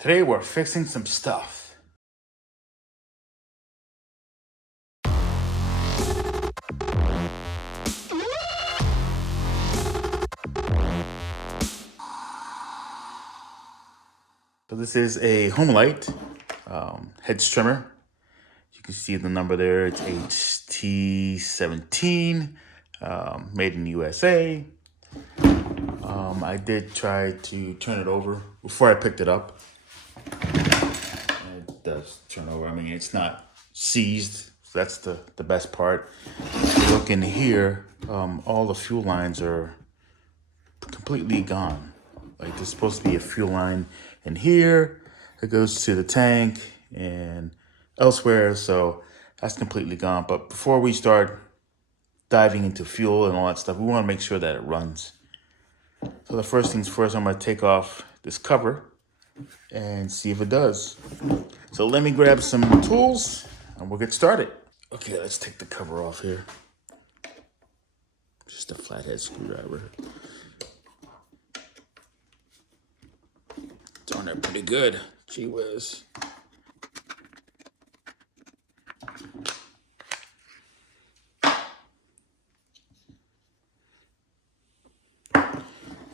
Today we're fixing some stuff. So this is a Homelite Hedge trimmer. You can see the number there. It's HT17, made in the USA. I did try to turn it over before I picked it up. And it does turn over. I mean, it's not seized. So that's the best part. If you look in here, all the fuel lines are completely gone. Like there's supposed to be a fuel line in here that goes to the tank and elsewhere. So that's completely gone. But before we start diving into fuel and all that stuff, we want to make sure that it runs. So the first things first, I'm going to take off this cover and see if it does. So let me grab some tools and we'll get started. Okay, let's take the cover off here. Just a flathead screwdriver. It's on there pretty good. Gee whiz.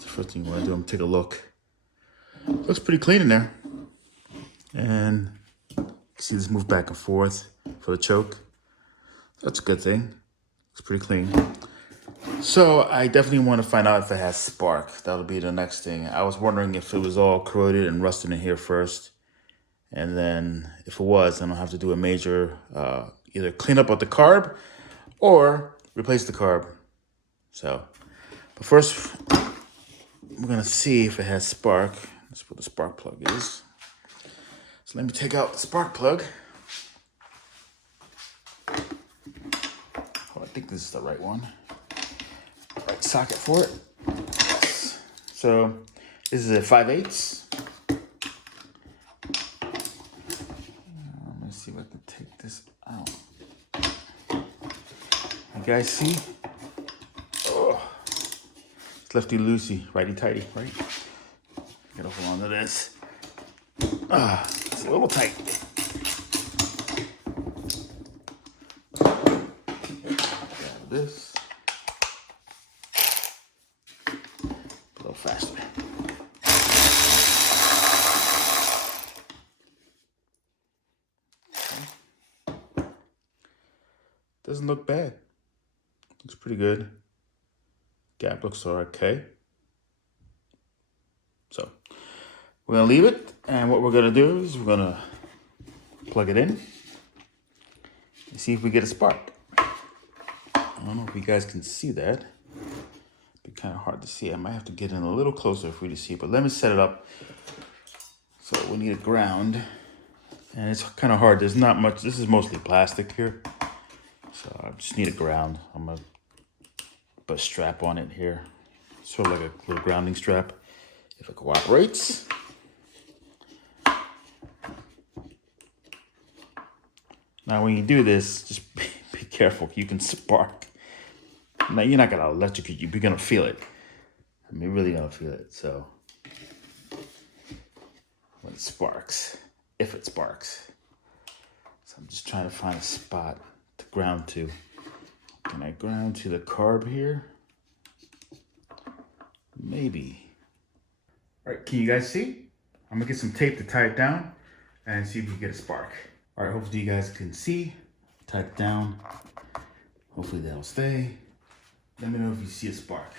First thing you want to do, I'm gonna take a look. Looks pretty clean in there. And see this move back and forth for the choke. That's a good thing. It's pretty clean. So I definitely want to find out if it has spark. That'll be the next thing. I was wondering if it was all corroded and rusted in here first. And then if it was, then I'll have to do a major either clean up of the carb or replace the carb. So, but first, we're gonna see if it has spark. That's where the spark plug is. So let me take out the spark plug. Oh, I think this is the right one. Right socket for it. Yes. So this is a 5/8. Let me see if I can take this out. You guys see? Oh. It's lefty loosey, righty tighty, right? Gotta hold on to this. It's a little tight. Grab this. A little faster. Okay. Doesn't look bad. Looks pretty good. Gap looks okay. So we're gonna leave it, and what we're gonna do is we're gonna plug it in and see if we get a spark. I don't know if you guys can see that. It'd be kind of hard to see. I might have to get in a little closer for you to see, but let me set it up. So we need a ground, and it's kind of hard. There's not much. This is mostly plastic here, so I just need a ground. I'm gonna put a strap on it here, sort of like a little grounding strap, if it cooperates. Now when you do this, just be careful. You can spark. Now you're not gonna electrocute you, but you're gonna feel it. I mean, you're really gonna feel it. So when it sparks, if it sparks. So I'm just trying to find a spot to ground to. Can I ground to the carb here? Maybe. All right, can you guys see? I'm gonna get some tape to tie it down and see if we can get a spark. All right, hopefully you guys can see. Tie it down. Hopefully that'll stay. Let me know if you see a spark.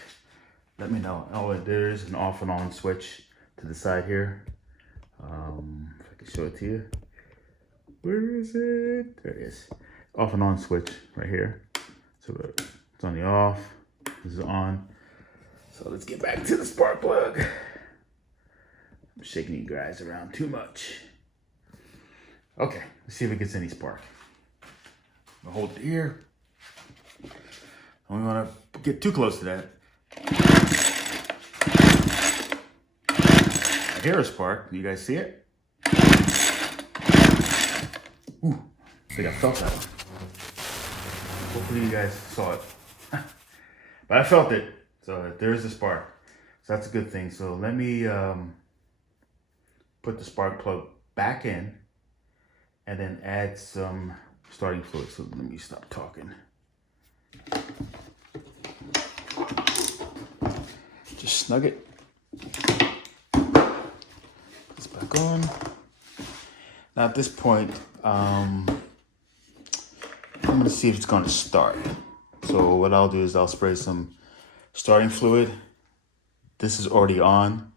Let me know. Oh, there is an off and on switch to the side here. If I can show it to you. Where is it? There it is. Off and on switch right here. So it's on the off. This is on. So let's get back to the spark plug. I'm shaking you guys around too much. Okay, let's see if it gets any spark. I'll hold it here. Don't want to get too close to that. I hear a spark. Do you guys see it? Ooh, I think I felt that one. Hopefully you guys saw it. But I felt it. So there is a spark. So that's a good thing. So let me put the spark plug back in and then add some starting fluid. So let me stop talking. Just snug it. It's back on. Now at this point, I'm gonna see if it's gonna start. So what I'll do is I'll spray some starting fluid. This is already on.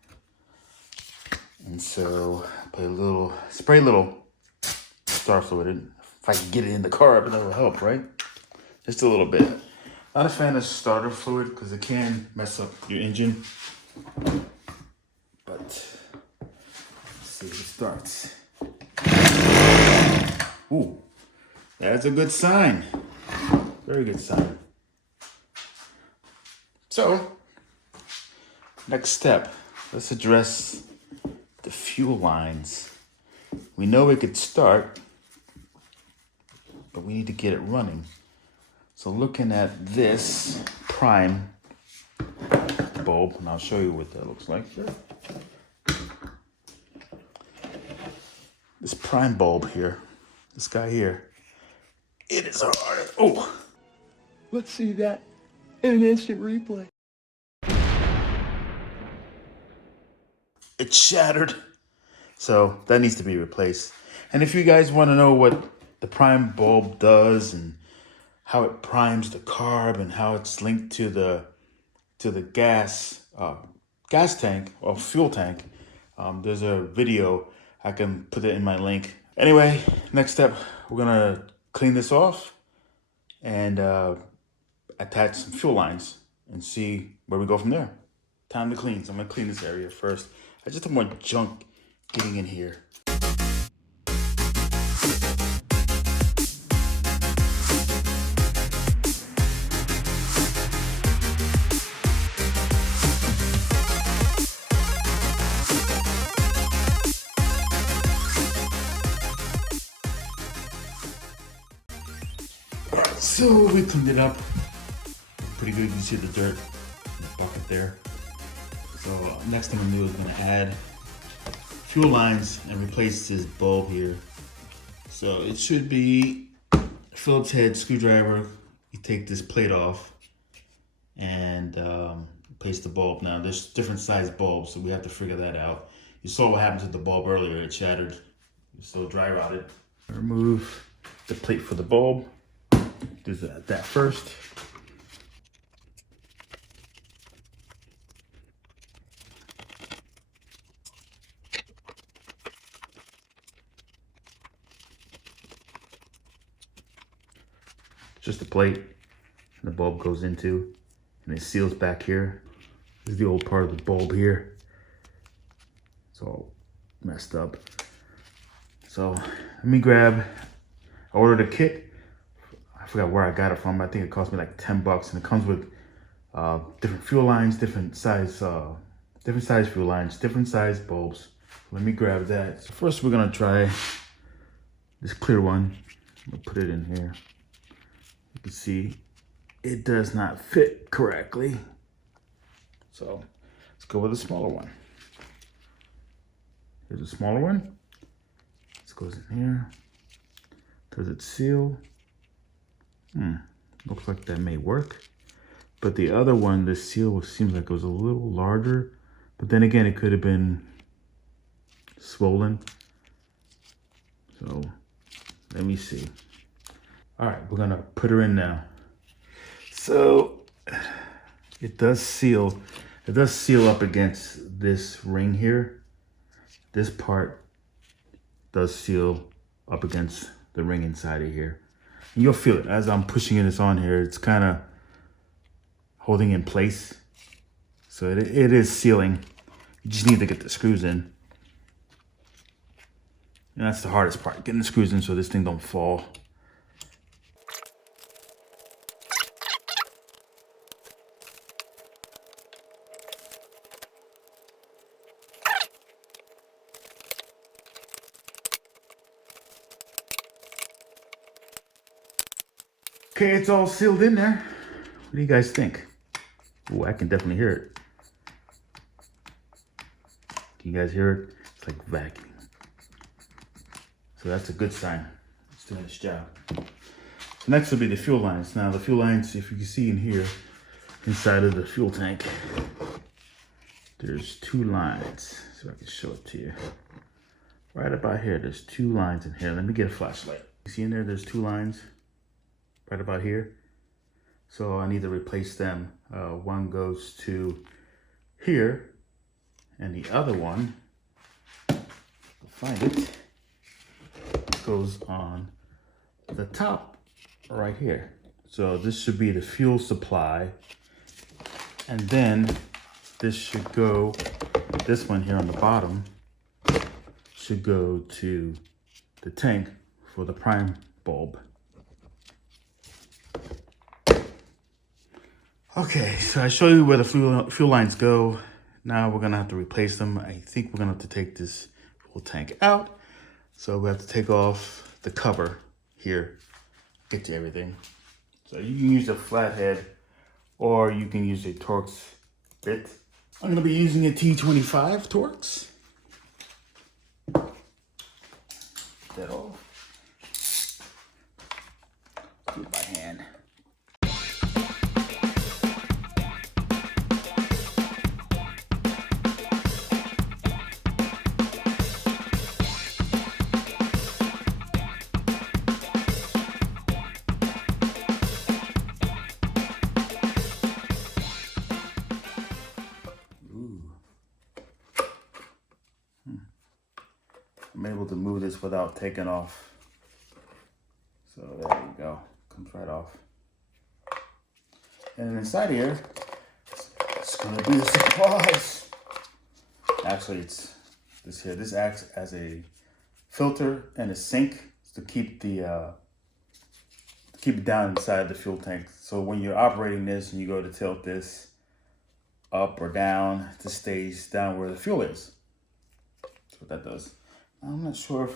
And so spray a little starter fluid in. If I can get it in the carb, it'll help, right? Just a little bit. Not a fan of starter fluid because it can mess up your engine. But let's see if it starts. Ooh, that's a good sign. Very good sign. So, next step, let's address the fuel lines. We know it could start, but we need to get it running. So looking at this prime bulb, and I'll show you what that looks like. This prime bulb here, this guy here, it is hard. Oh, let's see that in an instant replay. It's shattered. So that needs to be replaced. And if you guys want to know what the prime bulb does and how it primes the carb and how it's linked to the gas tank or fuel tank, there's a video. I can put it in my link. Anyway, next step, we're gonna clean this off and attach some fuel lines and see where we go from there. Time to clean. So I'm gonna clean this area first. I just have more junk getting in here. Alright, so we cleaned it up. Pretty good. You can see the dirt in the bucket there. So next thing I'm gonna do is gonna add fuel lines and replace this bulb here. So it should be a Phillips head screwdriver. You take this plate off and replace the bulb. Now there's different size bulbs, so we have to figure that out. You saw what happened to the bulb earlier, it shattered. It's still dry rotted. Remove the plate for the bulb. Do that first. Just a plate and the bulb goes into, and it seals back here. This is the old part of the bulb here. It's all messed up. So let me grab, I ordered a kit. I forgot where I got it from. I think it cost me like 10 bucks, and it comes with different fuel lines, different size fuel lines, different size bulbs. Let me grab that. So first we're gonna try this clear one. I'm gonna put it in here. You can see it does not fit correctly. So let's go with a smaller one. Here's a smaller one. This goes in here. Does it seal? Looks like that may work. But the other one, the seal seems like it was a little larger. But then again, it could have been swollen. So let me see. All right, we're gonna put her in now. So it does seal. It does seal up against this ring here. This part does seal up against the ring inside of here. And you'll feel it as I'm pushing this on here. It's kind of holding in place. So it is sealing. You just need to get the screws in. And that's the hardest part, getting the screws in so this thing don't fall. Okay, it's all sealed in there. What do you guys think? Ooh, I can definitely hear it. Can you guys hear it? It's like vacuum. So that's a good sign. It's doing its job. So next will be the fuel lines. Now the fuel lines, if you can see in here, inside of the fuel tank, there's 2 lines. So I can show it to you. Right about here, there's 2 lines in here. Let me get a flashlight. You see in there, there's 2 lines right about here. So I need to replace them. One goes to here, and the other one, find it, goes on the top right here. So this should be the fuel supply, and then this should go, this one here on the bottom should go to the tank for the prime bulb. Okay, so I show you where the fuel lines go. Now we're gonna have to replace them. I think we're gonna have to take this fuel tank out. So we have to take off the cover here, get to everything. So you can use a flathead or you can use a Torx bit. I'm gonna be using a T25 Torx. Get that off. Do it by hand. I'm able to move this without taking off. So there you go, comes right off. And inside here, it's gonna be the surprise. Actually, it's this here. This acts as a filter and a sink to keep the keep it down inside the fuel tank. So when you're operating this and you go to tilt this up or down, it just stays down where the fuel is. That's what that does. I'm not sure if,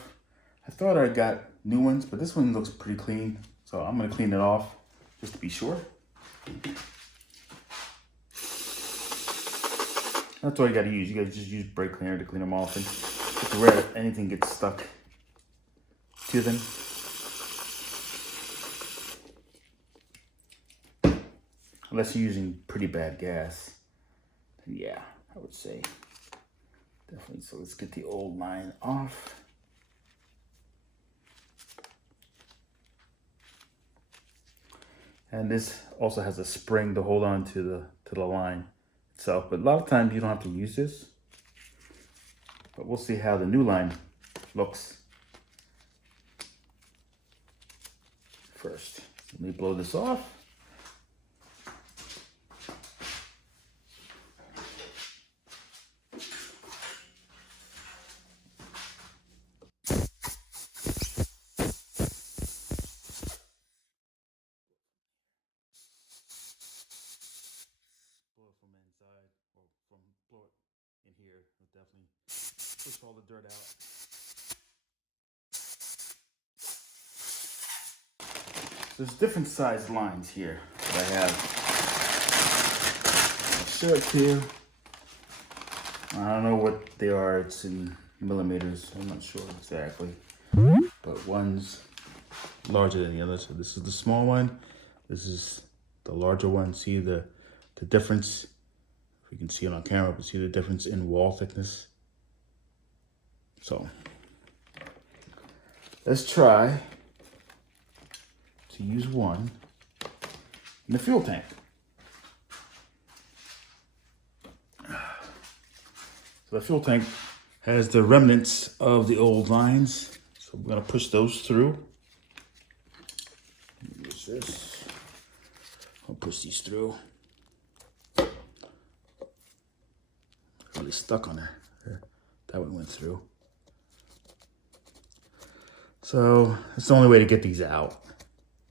I thought I got new ones, but this one looks pretty clean. So I'm gonna clean it off just to be sure. That's all you gotta use. You gotta just use brake cleaner to clean them off and get rid of anything gets stuck to them. Unless you're using pretty bad gas. Yeah, I would say. Definitely. So let's get the old line off. And this also has a spring to hold on to the line itself. But a lot of times you don't have to use this. But we'll see how the new line looks first. Let me blow this off. In here, we'll definitely push all the dirt out. There's different size lines here that I have. I'll show it to you. I don't know what they are. It's in millimeters. I'm not sure exactly. But one's larger than the other. So this is the small one. This is the larger one. See the difference? You can see it on camera, but see the difference in wall thickness. So let's try to use one in the fuel tank. So the fuel tank has the remnants of the old lines. So we're gonna push those through. Use this. I'll push these through. Really stuck on there. That one went through. So that's the only way to get these out.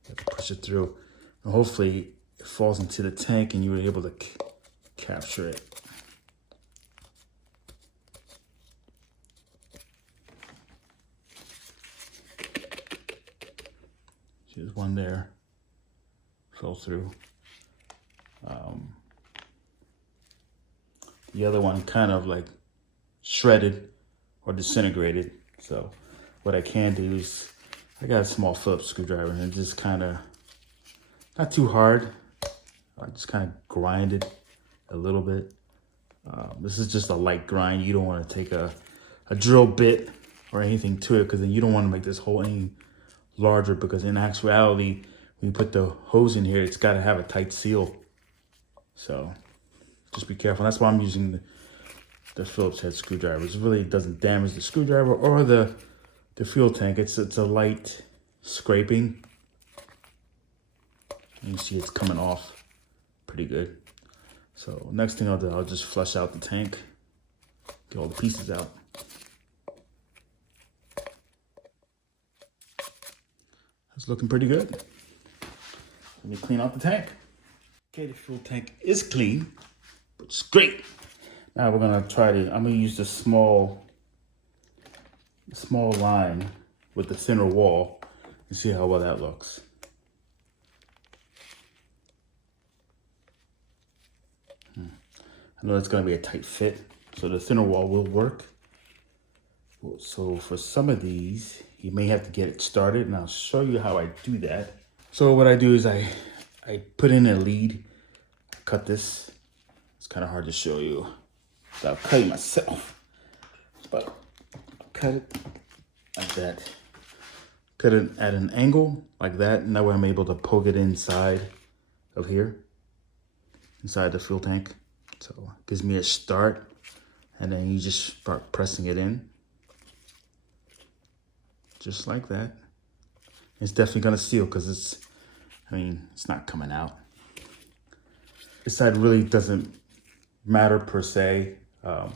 You have to push it through. And hopefully it falls into the tank and you were able to capture it. There's one there. Fell through. The other one kind of like shredded or disintegrated. So what I can do is, I got a small Phillips screwdriver and just kind of, not too hard. I just kind of grind it a little bit. This is just a light grind. You don't want to take a drill bit or anything to it, because then you don't want to make this hole any larger, because in actuality, when you put the hose in here, it's got to have a tight seal. So just be careful. That's why I'm using the Phillips head screwdriver. It really doesn't damage the screwdriver or the fuel tank. It's a light scraping. You see it's coming off pretty good. So next thing I'll do, I'll just flush out the tank, get all the pieces out. It's looking pretty good. Let me clean out the tank. Okay, the fuel tank is clean, which is great. Now we're gonna I'm gonna use the small line with the thinner wall and see how well that looks. I know it's gonna be a tight fit, so the thinner wall will work. So for some of these, you may have to get it started, and I'll show you how I do that. So what I do is I put in a lead, cut this. It's kind of hard to show you without cutting myself, but cut it like that. Cut it at an angle like that, and that way I'm able to poke it inside of here, inside the fuel tank. So it gives me a start, and then you just start pressing it in. Just like that. It's definitely gonna seal because it's not coming out. This side really doesn't matter per se. As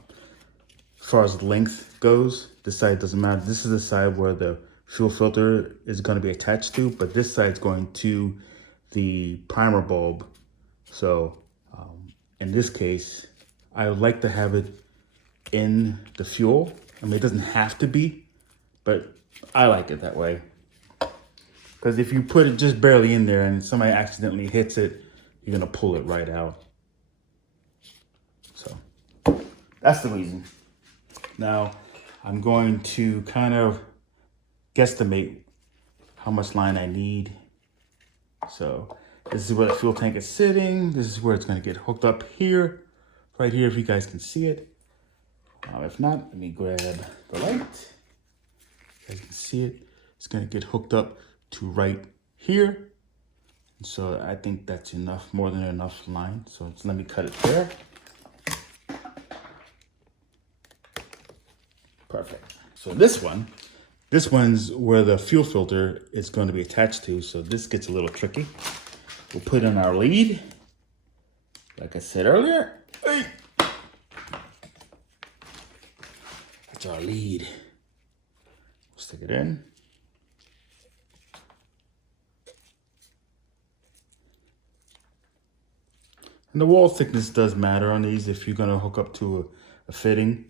far as length goes, this side doesn't matter. This is the side where the fuel filter is gonna be attached to, but this side's going to the primer bulb. So in this case, I would like to have it in the fuel. I mean, it doesn't have to be, but I like it that way. Because if you put it just barely in there and somebody accidentally hits it, you're gonna pull it right out. So that's the reason. Now I'm going to kind of guesstimate how much line I need. So this is where the fuel tank is sitting. This is where it's gonna get hooked up here, right here, if you guys can see it. If not, let me grab the light. You guys can see it. It's gonna get hooked up to right here. So I think that's enough, more than enough line. So let me cut it there. Perfect. So this one's where the fuel filter is going to be attached to. So this gets a little tricky. We'll put in our lead. Like I said earlier, hey. That's our lead. We'll stick it in. And the wall thickness does matter on these if you're going to hook up to a fitting.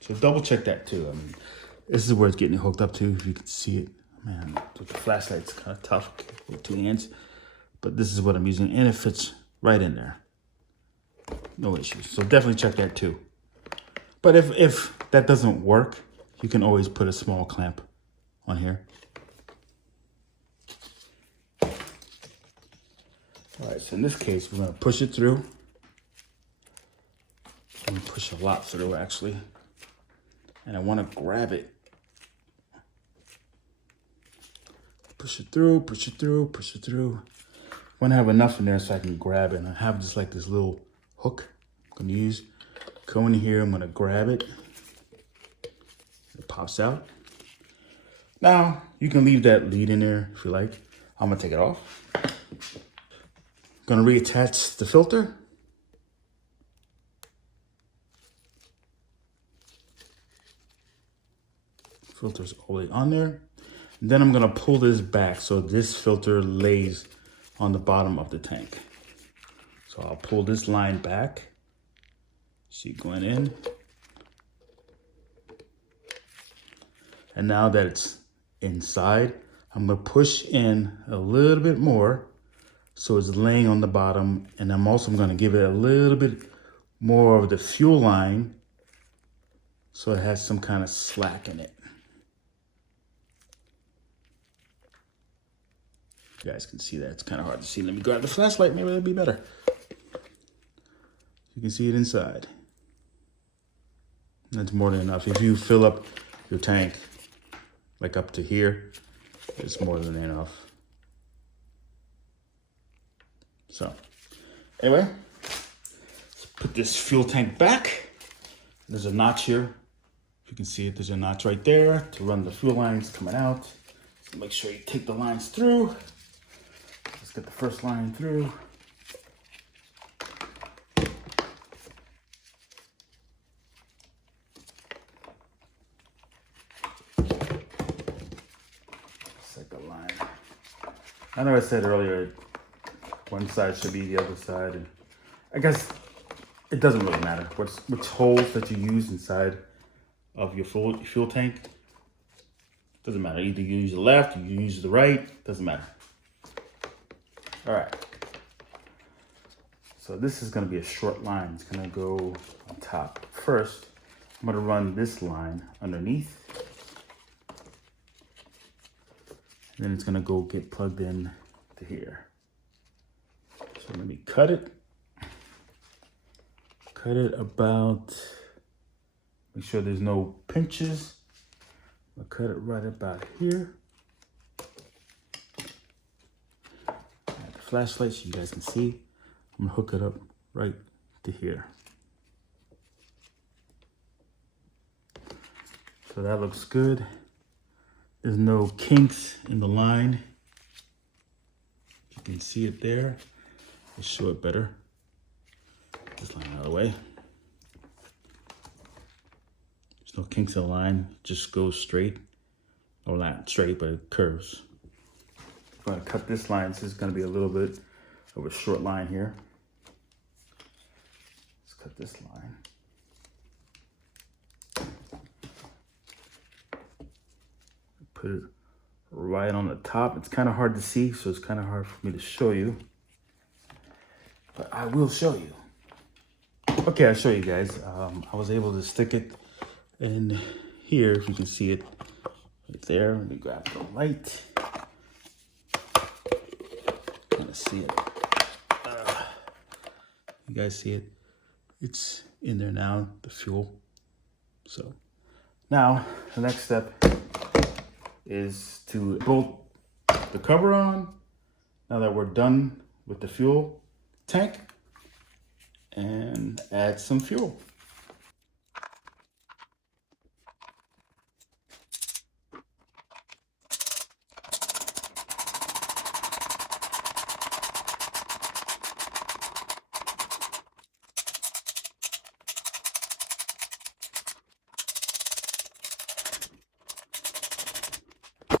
So double check that too. I mean, this is where it's getting hooked up to, if you can see it. Man, with the flashlight's kind of tough with 2 hands. But this is what I'm using, and it fits right in there. No issues. So definitely check that too. But if that doesn't work, you can always put a small clamp on here. All right, so in this case, we're gonna push it through. I'm gonna push a lot through, actually. And I wanna grab it. Push it through, push it through, push it through. I wanna have enough in there so I can grab it. And I have just like this little hook I'm gonna use. Go in here, I'm gonna grab it. It pops out. Now, you can leave that lead in there if you like. I'm gonna take it off. Gonna reattach the filter. Filter's all the way on there. And then I'm gonna pull this back so this filter lays on the bottom of the tank. So I'll pull this line back. See it going in. And now that it's inside, I'm gonna push in a little bit more so it's laying on the bottom, and I'm also gonna give it a little bit more of the fuel line, so it has some kind of slack in it. You guys can see that. It's kind of hard to see. Let me grab the flashlight. Maybe that'll be better. You can see it inside. That's more than enough. If you fill up your tank like up to here, it's more than enough. So anyway, let's put this fuel tank back. There's a notch here. If you can see it, there's a notch right there to run the fuel lines coming out. So make sure you take the lines through. Let's get the first line through. Second line. I know I said earlier, one side should be the other side, and I guess it doesn't really matter which holes that you use inside of your fuel tank. Doesn't matter. Either you use the left, or you use the right. Doesn't matter. All right. So this is going to be a short line. It's going to go on top. First, I'm going to run this line underneath. And then it's going to go get plugged in to here. So let me cut it. Cut it about, make sure there's no pinches. I'll cut it right about here. Add the flashlight so you guys can see. I'm gonna hook it up right to here. So that looks good. There's no kinks in the line. You can see it there. Let's show it better. This line out of the way. There's no kinks in the line. It just goes straight. Or not straight, but it curves. I'm gonna cut this line. This is gonna be a little bit of a short line here. Let's cut this line. Put it right on the top. It's kind of hard to see, so it's kind of hard for me to show you. But I will show you. Okay, I'll show you guys. I was able to stick it in here, if you can see it right there. Let me grab the light. Kind of see it. You guys see it? It's in there now, the fuel. So now the next step is to bolt the cover on. Now that we're done with the fuel tank, and add some fuel.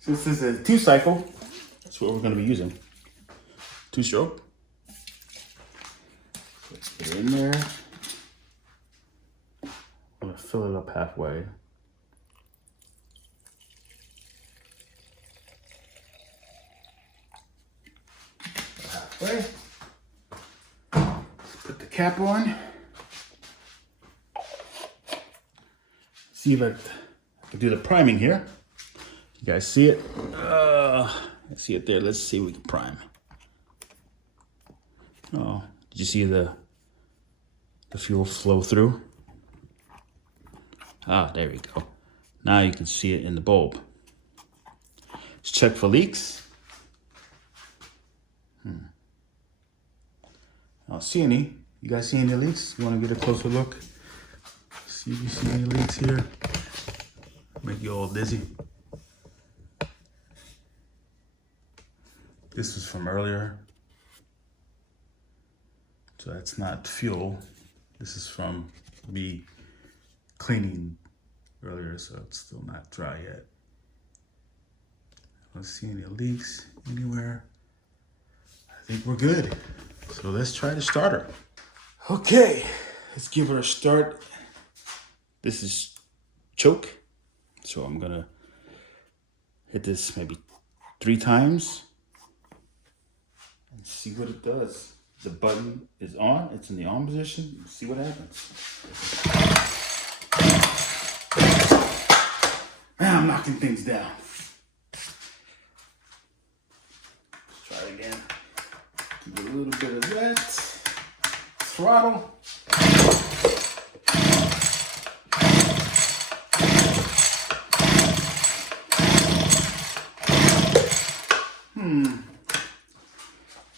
Since this is a 2-cycle, that's what we're going to be using. 2-stroke. Let's put it in there. I'm going to fill it up halfway. Halfway. Let's put the cap on. See if I can do the priming here. You guys see it? See it there. Let's see if we can prime. Oh, did you see the fuel flow through? Ah, there we go. Now you can see it in the bulb. Let's check for leaks. I don't see any. You guys see any leaks? You want to get a closer look? See if you see any leaks here. Make you all dizzy. This was from earlier. So that's not fuel. This is from me cleaning earlier, so it's still not dry yet. I don't see any leaks anywhere. I think we're good. So let's try the starter. Okay, let's give her a start. This is choke. So I'm gonna hit this maybe 3 times and see what it does. the button is on. It's in the on position. Let's see what happens. I'm knocking things down. Let's try it again. Give it a little bit of that. Throttle.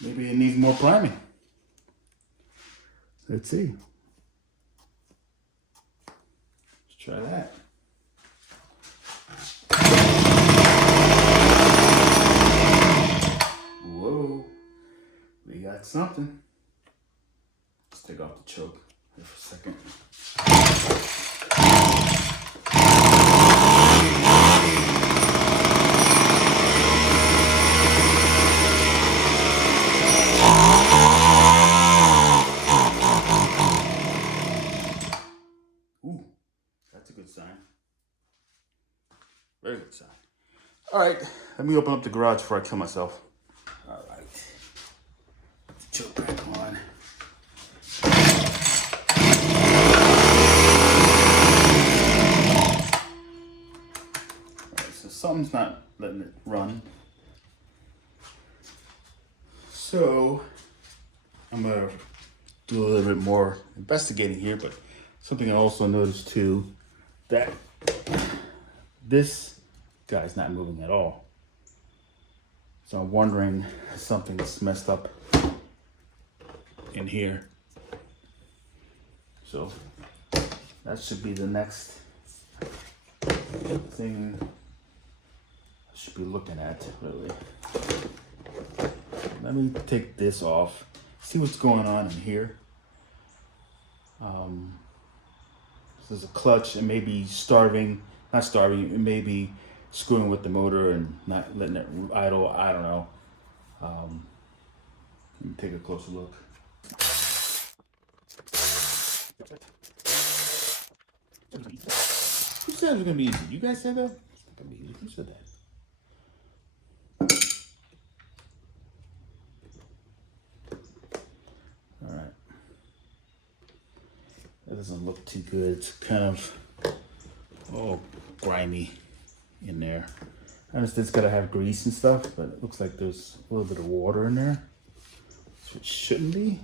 Maybe it needs more priming. Let's see. Let's try that. Whoa, we got something. Let's take off the choke here for a second. Ooh, that's a good sign. Very good sign. All right, let me open up the garage before I kill myself. All right, put the choke back on. All right, so something's not letting it run. So I'm gonna do a little bit more investigating here, but something I also noticed too, that this guy's not moving at all. So I'm wondering if something's messed up in here. So that should be the next thing I should be looking at, really. Let me take this off, see what's going on in here. There's a clutch, it may be not starving, it may be screwing with the motor and not letting it idle, I don't know. Let me take a closer look. Who said it was gonna be easy? You guys said that? It's not gonna be easy. Who said that? All right. That doesn't look too good. It's kind of grimy in there. I understand it's gotta have grease and stuff, but it looks like there's a little bit of water in there, so it shouldn't be.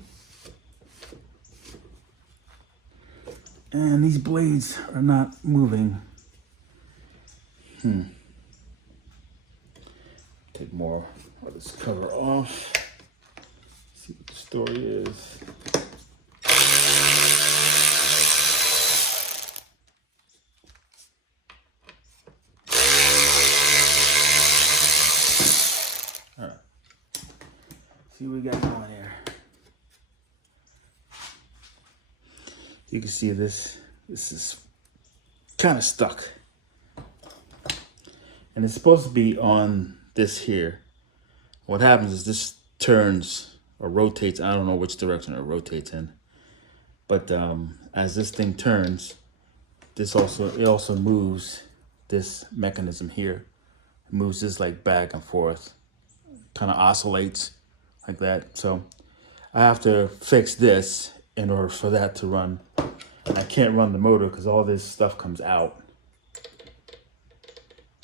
And these blades are not moving. Take more of this cover off. See what the story is. All right. See what we got going here. You can see this is kind of stuck. And it's supposed to be on this here. What happens is this turns or rotates, I don't know which direction it rotates in. But as this thing turns, it also moves this mechanism here. It moves this like back and forth. Kind of oscillates like that. So I have to fix this in order for that to run. And I can't run the motor because all this stuff comes out.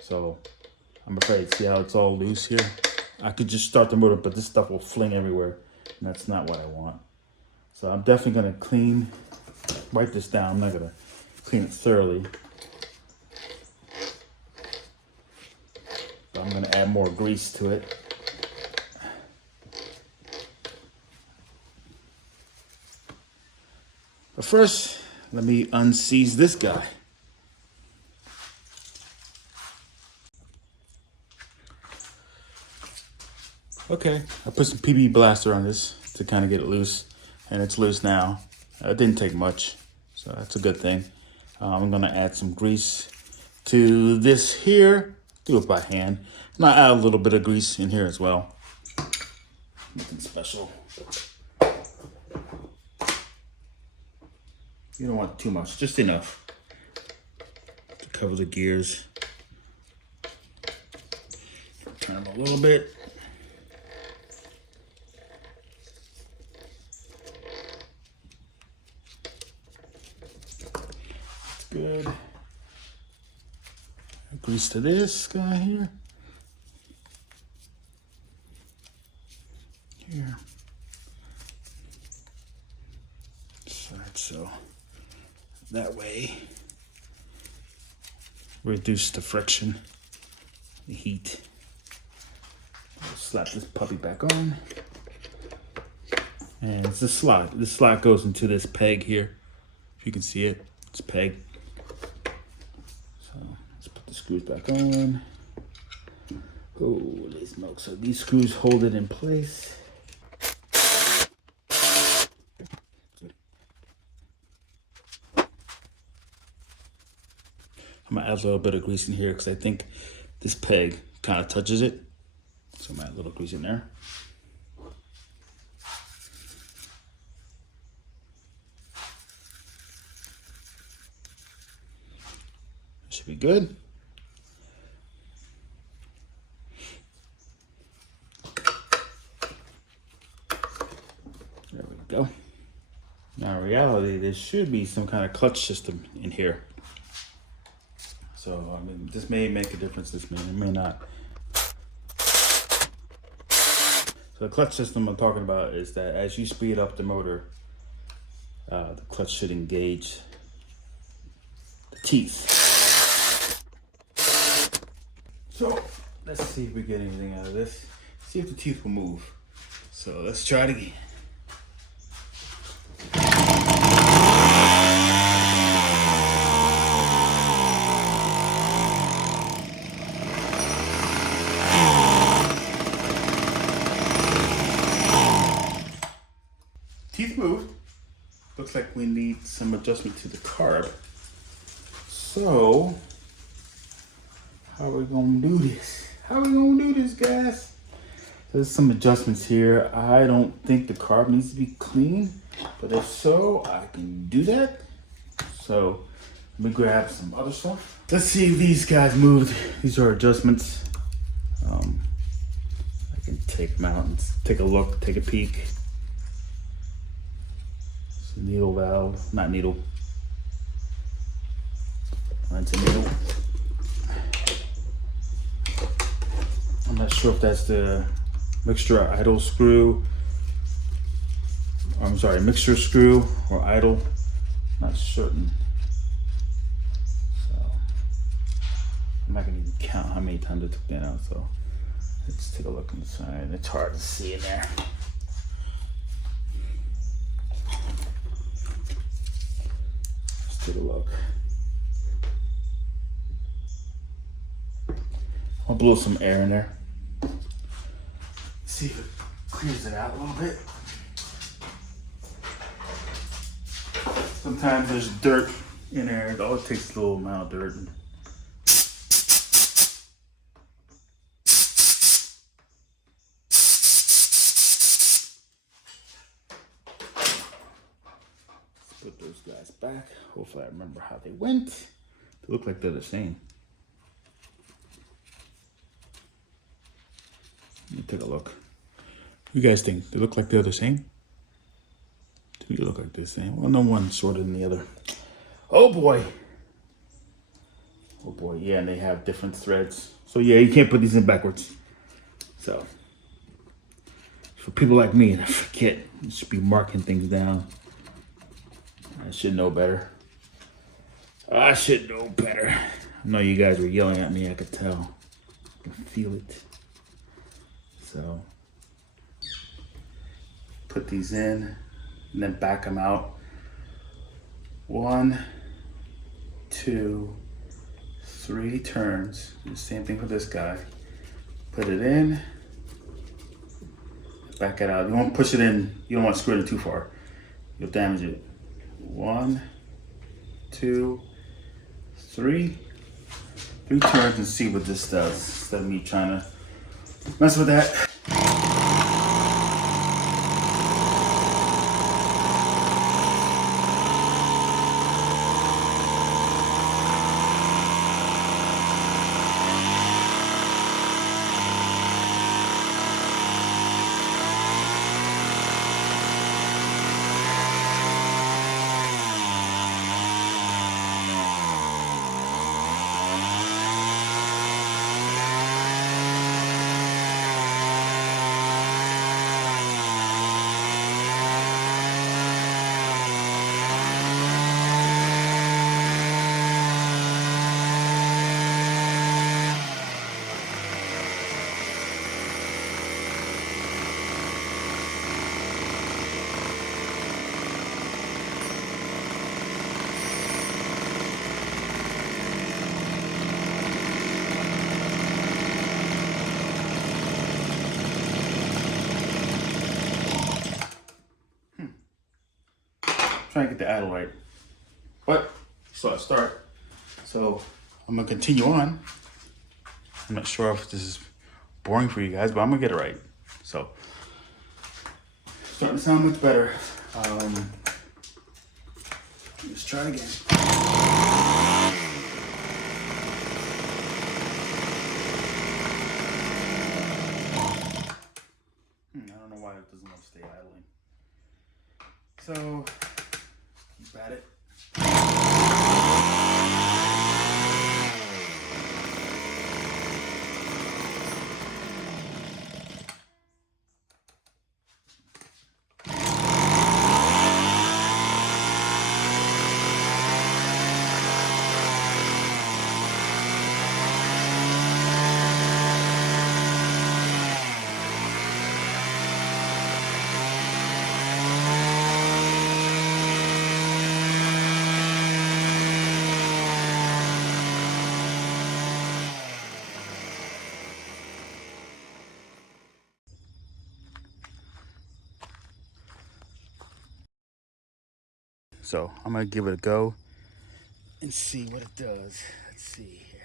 So I'm afraid, see how it's all loose here? I could just start the motor, but this stuff will fling everywhere. And that's not what I want. So I'm definitely gonna wipe this down. I'm not gonna clean it thoroughly. But I'm gonna add more grease to it. But first, let me unseize this guy. Okay, I put some PB Blaster on this to kind of get it loose, and it's loose now. It didn't take much, so that's a good thing. I'm gonna add some grease to this here. Do it by hand. And I add a little bit of grease in here as well. Nothing special. You don't want too much, just enough to cover the gears. Turn them a little bit. good. Grease to this guy here. Here. So that way reduce the friction, the heat. I'll slap this puppy back on. And it's a slot. This slot goes into this peg here. If you can see it, it's peg. So let's put the screws back on. Holy smoke. So these screws hold it in place. I'm gonna add a little bit of grease in here because I think this peg kind of touches it. So I'm gonna add a little grease in there. Should be good. There we go. Now in reality, there should be some kind of clutch system in here. So, I mean, this may make a difference, this may not. So the clutch system I'm talking about is that as you speed up the motor, the clutch should engage the teeth. So, let's see if we get anything out of this. See if the teeth will move. So, let's try it again. Teeth moved. Looks like we need some adjustment to the carb. So, how are we gonna do this? How are we gonna do this, guys? There's some adjustments here. I don't think the carb needs to be clean, but if so, I can do that. So, let me grab some other stuff. Let's see if these guys moved. These are adjustments. I can take them out and take a look, take a peek. Needle valve, not needle. That's a needle. I'm not sure if that's the mixture idle screw. I'm sorry, mixture screw or idle. Not certain. So I'm not gonna even count how many times I took that out. So let's take a look inside. It's hard to see in there. Take a look. I'll blow some air in there. See if it clears it out a little bit. Sometimes there's dirt in there. It all takes a little amount of dirt. Put those guys back. Hopefully I remember how they went. They look like they're the same. Let me take a look. You guys think they look like they're the same? Do they look like they're the same? Well, no one's shorter than the other. Oh boy. Oh boy, yeah, and they have different threads. So yeah, you can't put these in backwards. So, for people like me that forget, you should be marking things down. I should know better. I should know better. I know you guys were yelling at me, I could tell. I can feel it. So, put these in and then back them out. 1, 2, 3 turns. Do the same thing for this guy. Put it in, back it out. You won't push it in, you don't want to screw it in too far. You'll damage it. 1, 2, 3. 3 turns and see what this does instead of me trying to mess with that. get the idle right. But so I start. So I'm gonna continue on. I'm not sure if this is boring for you guys, but I'm gonna get it right. So starting to sound much better. Let's try it again. I don't know why it doesn't want to stay idling. So keep at it. So I'm gonna give it a go and see what it does. Let's see here.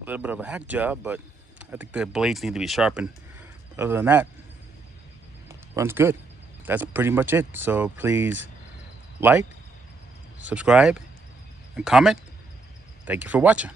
A little bit of a hack job, but I think the blades need to be sharpened. Other than that, runs good. That's pretty much it. So please like, subscribe, and comment. Thank you for watching.